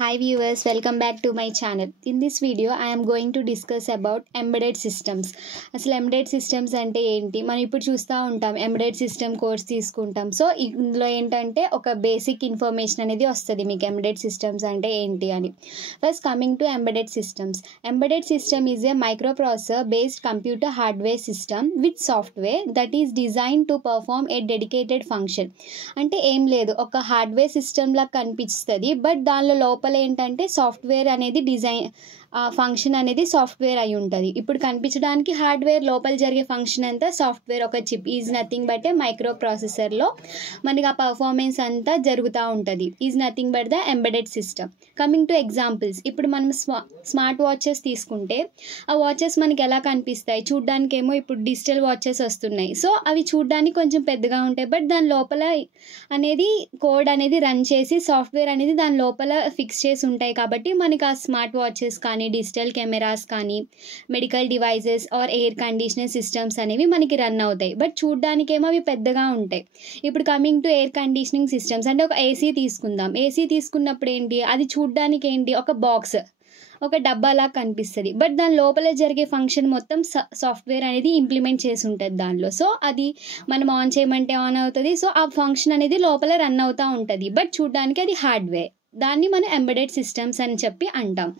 Hi viewers, welcome back to my channel. In this video, I am going to discuss about embedded systems. అసలు embedded systems అంటే ఏంటి? మనం ఇప్పుడు చూస్తూ ఉంటాం embedded system కోర్స్ తీసుకుంటాం. సో ఇందులో ఏంటంటే ఒక బేసిక్ ఇన్ఫర్మేషన్ అనేది వస్తుంది మీకు embedded systems అంటే ఏంటి అని. First coming to embedded systems. Embedded system is a microprocessor based computer hardware system with software that is designed to perform a dedicated function. అంటే ఏం లేదు, ఒక హార్డ్వేర్ సిస్టమ్ లాగా కనిపిస్తుంది, బట్ దానిలో లోపల ఏంటంటే సాఫ్ట్వేర్ అనేది డిజైన్ ఫంక్షన్ అనేది సాఫ్ట్వేర్ అయి ఉంటుంది. ఇప్పుడు కనిపించడానికి హార్డ్వేర్ లోపల జరిగే ఫంక్షన్ అంతా సాఫ్ట్వేర్, ఒక chip is nothing but A micro ప్రాసెసర్లో మనకి ఆ పర్ఫార్మెన్స్ అంతా జరుగుతూ ఉంటుంది. Is nothing but the embedded system. Coming to examples, ఇప్పుడు మనం స్మార్ట్ వాచెస్ తీసుకుంటే ఆ వాచెస్ మనకి ఎలా కనిపిస్తాయి? చూడ్డానికి ఏమో ఇప్పుడు డిజిటల్ వాచెస్ వస్తున్నాయి. సో అవి చూడ్డానికి కొంచెం పెద్దగా ఉంటాయి, బట్ దాని లోపల అనేది కోడ్ అనేది రన్ చేసి సాఫ్ట్వేర్ అనేది దాని లోపల ఫిక్స్ చేసి ఉంటాయి. కాబట్టి మనకి ఆ స్మార్ట్ వాచెస్ కానీ, డిజిటల్ కెమెరాస్ కానీ, medical devices or air conditioner systems అనేవి మనకి రన్ అవుతాయి, బట్ చూడ్డానికేమో అవి పెద్దగా ఉంటాయి. ఇప్పుడు coming to air conditioning systems అంటే ఒక ఏసీ తీసుకుందాం. ఏసీ తీసుకున్నప్పుడు ఏంటి, అది చూడ్డానికి ఏంటి, ఒక బాక్స్, ఒక డబ్బాలా కనిపిస్తుంది, బట్ దాని లోపల జరిగే ఫంక్షన్ మొత్తం సాఫ్ట్వేర్ అనేది ఇంప్లిమెంట్ చేసి ఉంటుంది దానిలో. సో అది మనం ఆన్ చేయమంటే ఆన్ అవుతుంది. సో ఆ ఫంక్షన్ అనేది లోపల రన్ అవుతూ ఉంటుంది, బట్ చూడ్డానికి అది హార్డ్వేర్. దాన్ని మనం ఎంబెడెడ్ సిస్టమ్స్ అని చెప్పి అంటాం.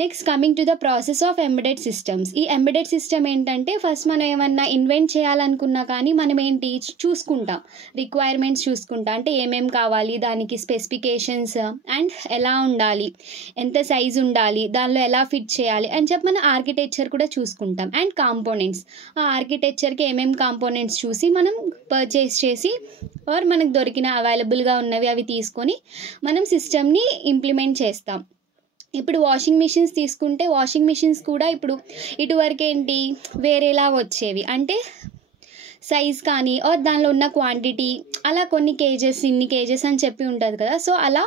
Next coming to the process of embedded systems. ఈ ఎంబెడెడ్ సిస్టమ్ ఏంటంటే ఫస్ట్ మనం ఏమన్నా ఇన్వెంట్ చేయాలనుకున్నా కానీ మనం ఏంటి చూసుకుంటాం, రిక్వైర్మెంట్స్ చూసుకుంటాం. అంటే ఏమేమి కావాలి, దానికి స్పెసిఫికేషన్స్ అండ్ ఎలా ఉండాలి, ఎంత సైజు ఉండాలి, దానిలో ఎలా ఫిట్ చేయాలి అని చెప్పి మన ఆర్కిటెక్చర్ కూడా చూసుకుంటాం. అండ్ కాంపోనెంట్స్, ఆ ఆర్కిటెక్చర్కి ఏమేమి కాంపోనెంట్స్ చూసి మనం పర్చేస్ చేసి ఆర్ మనకు దొరికిన అవైలబుల్గా ఉన్నవి అవి తీసుకొని మనం సిస్టమ్ని ఇంప్లిమెంట్ చేస్తాం. ఇప్పుడు వాషింగ్ మిషన్స్ తీసుకుంటే వాషింగ్ మిషన్స్ కూడా ఇప్పుడు ఇటువరకు ఏంటి వేరేలా వచ్చేవి, అంటే సైజ్ కానీ ఆర్ దానిలో ఉన్న క్వాంటిటీ అలా కొన్ని కేజెస్, ఇన్ని కేజెస్ అని చెప్పి ఉంటుంది కదా. సో అలా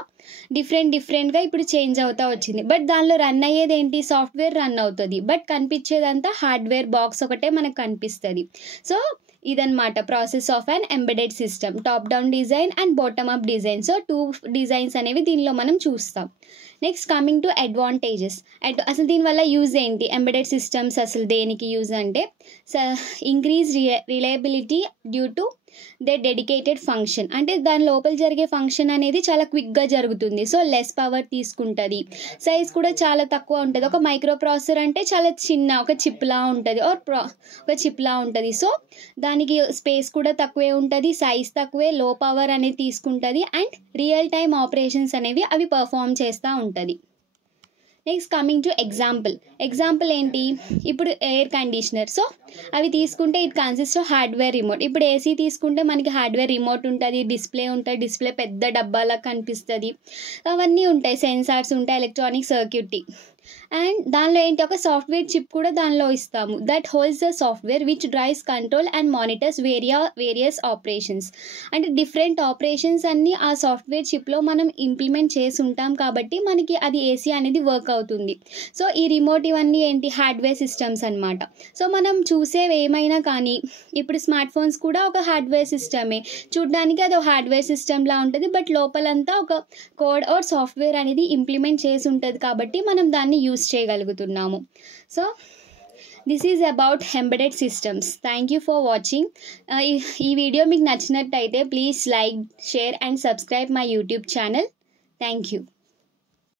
డిఫరెంట్గా ఇప్పుడు చేంజ్ అవుతూ వచ్చింది, బట్ దానిలో రన్ అయ్యేది ఏంటి, సాఫ్ట్వేర్ రన్ అవుతుంది, బట్ కనిపించేదంతా హార్డ్వేర్ బాక్స్ ఒకటే మనకు కనిపిస్తుంది. సో ఇదన్నమాట process of an embedded system, top down design and bottom up design. So 2 designs అనేవి దీనిలో మనం చూస్తాం. Next coming to advantages. అసలు దీనివల్ల యూజ్ ఏంటి, ఎంబెడెడ్ సిస్టమ్స్ అసలు దేనికి యూజ్ అంటే increase reliability due to they dedicated function. అంటే దాని లోపల జరిగే ఫంక్షన్ అనేది చాలా క్విక్గా జరుగుతుంది. సో లెస్ పవర్ తీసుకుంటుంది, సైజ్ కూడా చాలా తక్కువ ఉంటుంది. ఒక మైక్రో ప్రాసెసర్ అంటే చాలా చిన్న ఒక చిప్లా ఉంటుంది ఆర్ ఒక చిప్లా ఉంటుంది. సో దానికి స్పేస్ కూడా తక్కువే ఉంటుంది, సైజ్ తక్కువే, లో పవర్ అనేది తీసుకుంటుంది అండ్ రియల్ టైమ్ ఆపరేషన్స్ అనేవి అవి పర్ఫామ్ చేస్తూ ఉంటుంది. నెక్స్ట్ కమింగ్ టు ఎగ్జాంపుల్ ఏంటి, ఇప్పుడు ఎయిర్ కండిషనర్. సో అవి తీసుకుంటే it consist of hardware remote. ఇప్పుడు ఏసీ తీసుకుంటే మనకి హార్డ్వేర్ రిమోట్ ఉంటుంది, డిస్ప్లే ఉంటుంది, డిస్ప్లే పెద్ద డబ్బాలా కనిపిస్తుంది, అవన్నీ ఉంటాయి, సెన్సార్స్ ఉంటాయి, ఎలక్ట్రానిక్ సర్క్యూట్రీ. అండ్ దానిలో ఏంటి, ఒక సాఫ్ట్వేర్ చిప్ కూడా దానిలో ఇస్తాము, that holds the software which drives control and monitors various operations. అంటే డిఫరెంట్ ఆపరేషన్స్ అన్నీ ఆ సాఫ్ట్వేర్ చిప్లో మనం ఇంప్లిమెంట్ చేసి ఉంటాం కాబట్టి మనకి అది ఏసీ అనేది వర్క్ అవుతుంది. సో ఈ రిమోట్ ఇవన్నీ ఏంటి, హార్డ్వేర్ సిస్టమ్స్ అనమాట. సో మనం చూసేవి ఏమైనా కానీ ఇప్పుడు స్మార్ట్ ఫోన్స్ కూడా ఒక హార్డ్వేర్ సిస్టమే, చూడడానికి అది ఒక హార్డ్వేర్ సిస్టమ్లా ఉంటుంది, బట్ లోపలంతా ఒక కోడ్ ఆర్ సాఫ్ట్వేర్ అనేది ఇంప్లిమెంట్ చేసి ఉంటుంది కాబట్టి మనం దాన్ని యూజ్ చేయగలుగుతున్నాము. So this is about embedded systems. Thank you for watching. ఈ వీడియో మీకు నచ్చినట్టయితే please like, share and subscribe my YouTube channel. Thank you.